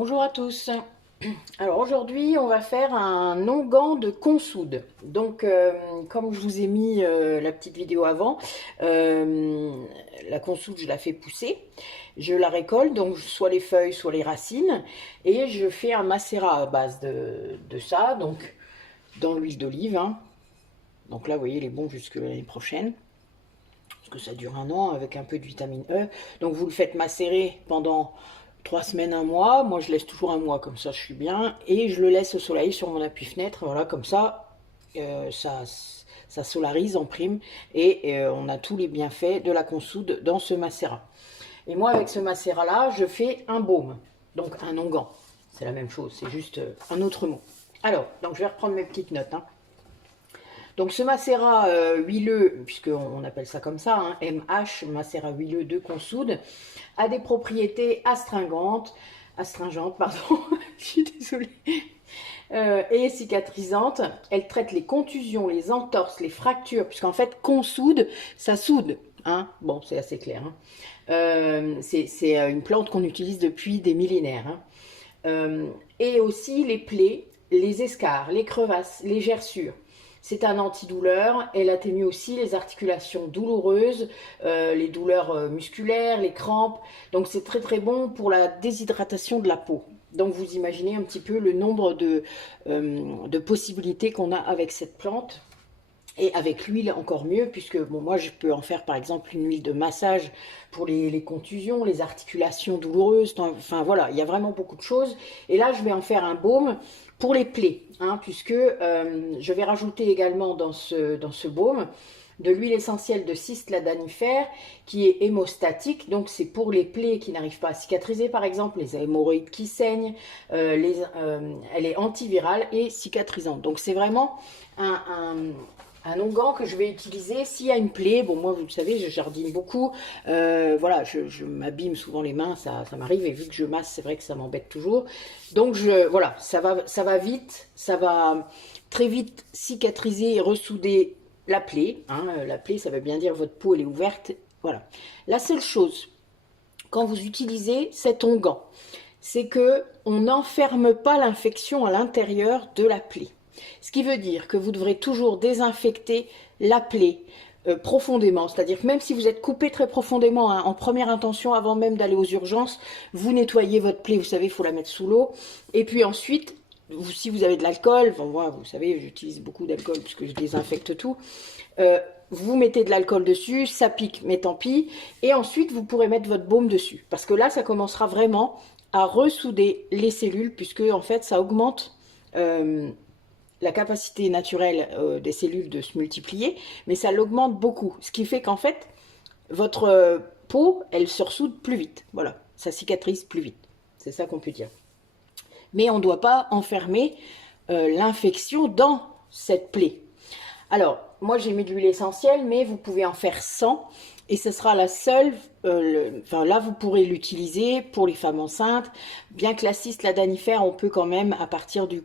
Bonjour à tous. Alors aujourd'hui, on va faire un onguent de consoude. Donc, comme je vous ai mis la petite vidéo avant, la consoude, je la fais pousser. Je la récolte, donc soit les feuilles, soit les racines. Et je fais un macérat à base de ça, donc dans l'huile d'olive, hein. Donc là, vous voyez, il est bon jusque l'année prochaine. Parce que ça dure un an avec un peu de vitamine E. Donc vous le faites macérer pendant 3 semaines, un mois. Moi je laisse toujours un mois, comme ça je suis bien. Et je le laisse au soleil sur mon appui-fenêtre. Voilà, comme ça, ça solarise en prime. Et on a tous les bienfaits de la consoude dans ce macérat. Et moi avec ce macérat là, je fais un baume. Donc un onguent. C'est la même chose, c'est juste un autre mot. Alors, donc je vais reprendre mes petites notes, hein. Donc ce macérat huileux, puisqu'on appelle ça comme ça, hein, MH, macérat huileux de consoude, a des propriétés astringentes, pardon, je suis désolée, et cicatrisantes. Elle traite les contusions, les entorses, les fractures, puisqu'en fait consoude, ça soude, hein. Bon, c'est assez clair, hein. C'est une plante qu'on utilise depuis des millénaires, hein. Et aussi les plaies, les escarres, les crevasses, les gerçures. C'est un antidouleur, elle atténue aussi les articulations douloureuses, les douleurs musculaires, les crampes. Donc c'est très très bon pour la déshydratation de la peau. Donc vous imaginez un petit peu le nombre de possibilités qu'on a avec cette plante. Et avec l'huile encore mieux, puisque bon, moi je peux en faire par exemple une huile de massage pour les contusions, les articulations douloureuses, enfin voilà, il y a vraiment beaucoup de choses. Et là je vais en faire un baume pour les plaies, hein, puisque je vais rajouter également dans ce baume de l'huile essentielle de cisladanifère qui est hémostatique, donc c'est pour les plaies qui n'arrivent pas à cicatriser, par exemple les hémorroïdes qui saignent, elle est antivirale et cicatrisante. Donc c'est vraiment un onguent que je vais utiliser s'il y a une plaie. Bon, moi, vous le savez, je jardine beaucoup. Voilà, je m'abîme souvent les mains, ça m'arrive. Et vu que je masse, c'est vrai que ça m'embête toujours. Donc, voilà, ça va vite. Ça va très vite cicatriser et ressouder la plaie, hein. La plaie, ça veut bien dire votre peau, elle est ouverte. Voilà. La seule chose, quand vous utilisez cet onguent, c'est que on n'enferme pas l'infection à l'intérieur de la plaie. Ce qui veut dire que vous devrez toujours désinfecter la plaie profondément. C'est-à-dire que même si vous êtes coupé très profondément, hein, en première intention, avant même d'aller aux urgences, vous nettoyez votre plaie. Vous savez, il faut la mettre sous l'eau. Et puis ensuite, si vous avez de l'alcool, enfin, moi, vous savez, j'utilise beaucoup d'alcool puisque je désinfecte tout. Vous mettez de l'alcool dessus, ça pique, mais tant pis. Et ensuite, vous pourrez mettre votre baume dessus. Parce que là, ça commencera vraiment à ressouder les cellules, puisque en fait, ça augmente la capacité naturelle des cellules de se multiplier, mais ça l'augmente beaucoup. Ce qui fait qu'en fait, votre peau, elle se ressoude plus vite. Voilà, ça cicatrise plus vite. C'est ça qu'on peut dire. Mais on ne doit pas enfermer l'infection dans cette plaie. Alors, moi j'ai mis de l'huile essentielle, mais vous pouvez en faire 100. Et ce sera la seule, enfin là vous pourrez l'utiliser pour les femmes enceintes. Bien que la cisladanifère, on peut quand même à partir du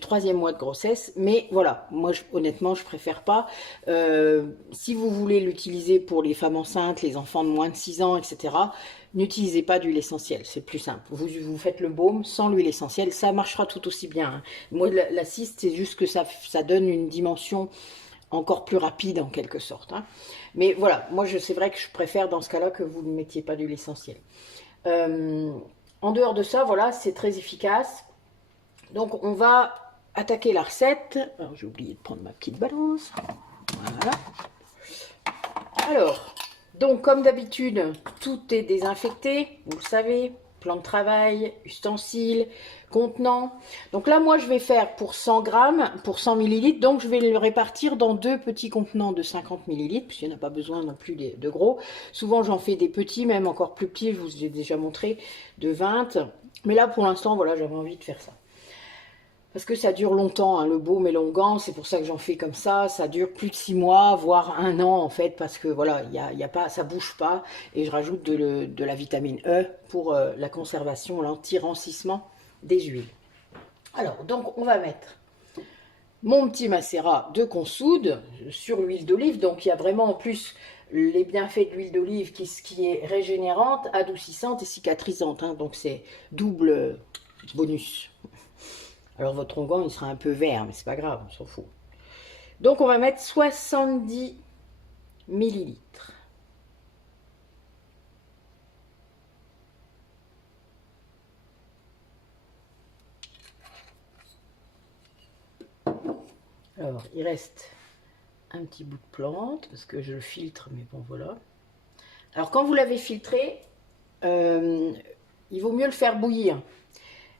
troisième mois de grossesse. Mais voilà, moi honnêtement je préfère pas. Si vous voulez l'utiliser pour les femmes enceintes, les enfants de moins de 6 ans, etc., n'utilisez pas d'huile essentielle, c'est plus simple. Vous faites le baume sans l'huile essentielle, ça marchera tout aussi bien, hein. Moi la cyste, c'est juste que ça donne une dimension encore plus rapide en quelque sorte, hein. Mais voilà, moi c'est vrai que je préfère dans ce cas-là que vous ne mettiez pas d'huile essentielle. En dehors de ça, voilà, c'est très efficace. Donc on va attaquer la recette. Alors j'ai oublié de prendre ma petite balance. Voilà. Alors, donc comme d'habitude, tout est désinfecté, vous le savez. Plan de travail, ustensiles, contenants. Donc là, moi, je vais faire pour 100 grammes, pour 100 millilitres. Donc, je vais le répartir dans deux petits contenants de 50 millilitres, puisqu'il n'y en a pas besoin non plus de gros. Souvent, j'en fais des petits, même encore plus petits, je vous ai déjà montré, de 20. Mais là, pour l'instant, voilà, j'avais envie de faire ça. Parce que ça dure longtemps, hein, le baume et l'onguent, c'est pour ça que j'en fais comme ça. Ça dure plus de 6 mois, voire un an en fait, parce que voilà, y a pas, ça bouge pas. Et je rajoute de la vitamine E pour la conservation, l'anti-rancissement des huiles. Alors, donc on va mettre mon petit macérat de consoude sur l'huile d'olive. Donc il y a vraiment en plus les bienfaits de l'huile d'olive qui est régénérante, adoucissante et cicatrisante, hein. Donc c'est double bonus. Alors votre onguent il sera un peu vert, mais c'est pas grave, on s'en fout. Donc on va mettre 70 millilitres. Alors il reste un petit bout de plante parce que je le filtre, mais bon voilà. Alors quand vous l'avez filtré, il vaut mieux le faire bouillir.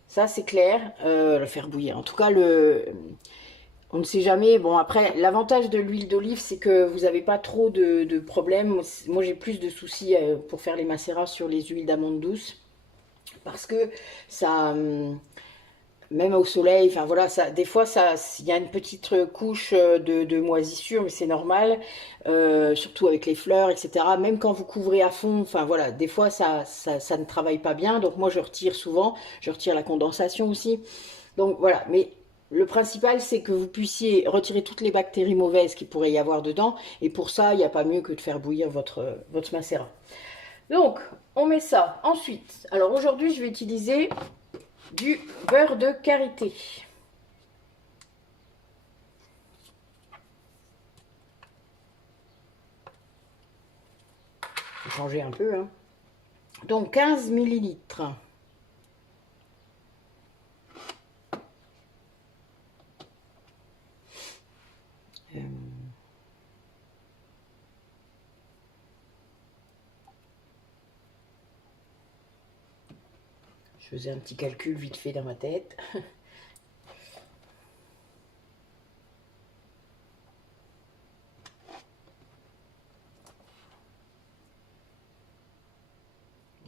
Ça c'est clair, le faire bouillir. En tout cas, on ne sait jamais. Bon après, l'avantage de l'huile d'olive, c'est que vous n'avez pas trop de problèmes. Moi j'ai plus de soucis pour faire les macérats sur les huiles d'amandes douces. Parce que ça... même au soleil, enfin voilà, ça, des fois, il y a une petite couche de moisissure, mais c'est normal, surtout avec les fleurs, etc. Même quand vous couvrez à fond, enfin voilà, des fois, ça ne travaille pas bien. Donc moi, je retire souvent, je retire la condensation aussi. Donc voilà, mais le principal, c'est que vous puissiez retirer toutes les bactéries mauvaises qu'il pourrait y avoir dedans. Et pour ça, il n'y a pas mieux que de faire bouillir votre macérat. Donc, on met ça. Ensuite, alors aujourd'hui, je vais utiliser du beurre de karité. Je vais changer un peu, hein. Donc 15 millilitres. Je faisais un petit calcul vite fait dans ma tête.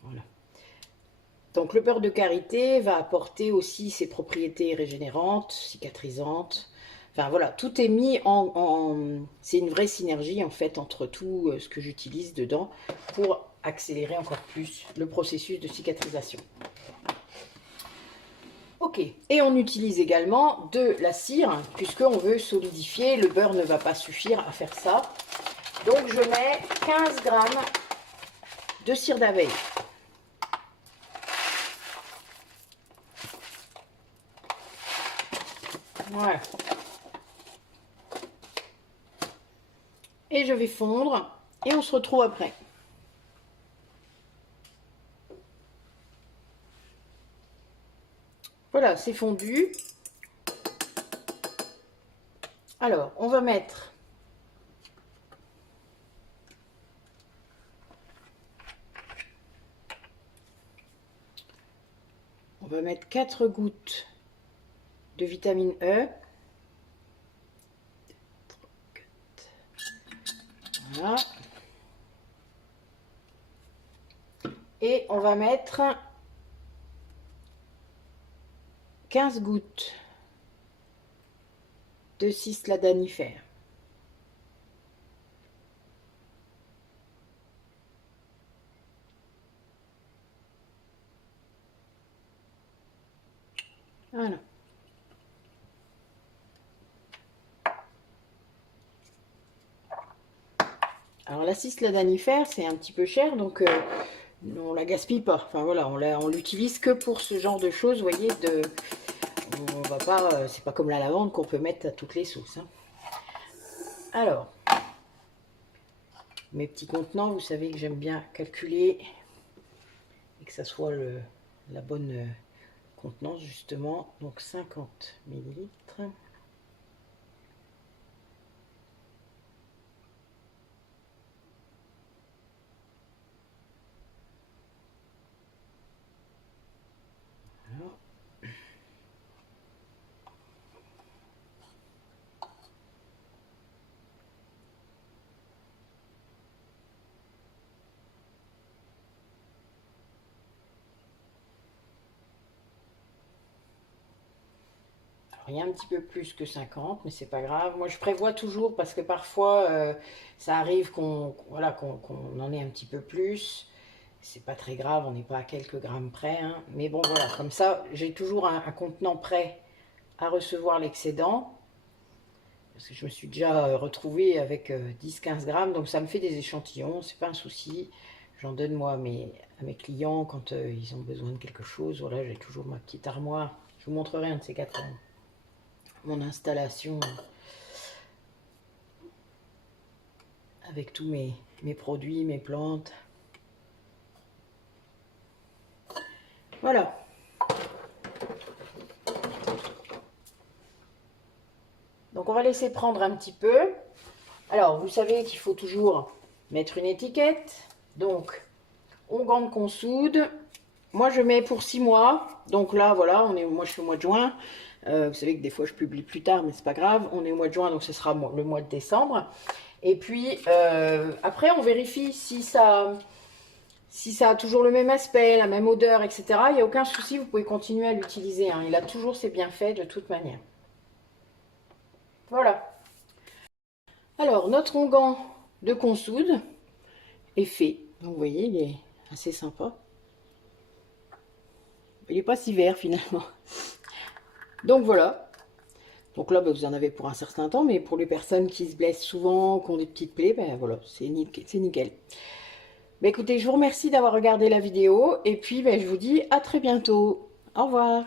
Voilà. Donc le beurre de karité va apporter aussi ses propriétés régénérantes, cicatrisantes. Enfin voilà, tout est mis c'est une vraie synergie en fait entre tout ce que j'utilise dedans pour accélérer encore plus le processus de cicatrisation. Ok, et on utilise également de la cire, puisqu'on veut solidifier, le beurre ne va pas suffire à faire ça. Donc je mets 15 grammes de cire d'abeille. Voilà. Et je vais fondre, et on se retrouve après. Voilà, c'est fondu. Alors, on va mettre on va mettre 4 gouttes de vitamine E. Voilà. Et on va mettre 15 gouttes de cisladanifère. Voilà. Alors la cisladanifère, c'est un petit peu cher, donc on la gaspille pas. Enfin voilà, on l'utilise que pour ce genre de choses, vous voyez, on va pas, c'est pas comme la lavande qu'on peut mettre à toutes les sauces, hein. Alors, mes petits contenants, vous savez que j'aime bien calculer et que ça soit la bonne contenance justement. Donc 50 millilitres. Alors, il y a un petit peu plus que 50, mais c'est pas grave. Moi, je prévois toujours parce que parfois, ça arrive qu'on voilà, qu'on en ait un petit peu plus. C'est pas très grave, on n'est pas à quelques grammes près, hein. Mais bon, voilà, comme ça, j'ai toujours un contenant prêt à recevoir l'excédent. Parce que je me suis déjà retrouvée avec 10-15 grammes, donc ça me fait des échantillons, c'est pas un souci. J'en donne moi à mes clients quand ils ont besoin de quelque chose. Voilà, j'ai toujours ma petite armoire. Je vous montrerai un de ces quatre, mon installation avec tous mes produits, mes plantes. Voilà. Donc on va laisser prendre un petit peu. Alors vous savez qu'il faut toujours mettre une étiquette. Donc onguent de consoude. Moi je mets pour 6 mois. Donc là voilà, moi je suis au mois de juin. Vous savez que des fois je publie plus tard, mais c'est pas grave. On est au mois de juin, donc ce sera le mois de décembre. Et puis après on vérifie si ça a toujours le même aspect, la même odeur, etc. Il n'y a aucun souci, vous pouvez continuer à l'utiliser. Hein. Il a toujours ses bienfaits de toute manière. Voilà. Alors, notre onguent de consoude est fait. Donc, vous voyez, il est assez sympa. Il n'est pas si vert finalement. Donc, voilà. Donc là, vous en avez pour un certain temps, mais pour les personnes qui se blessent souvent, qui ont des petites plaies, ben voilà, c'est nickel. Ben, écoutez, je vous remercie d'avoir regardé la vidéo et puis ben, je vous dis à très bientôt. Au revoir.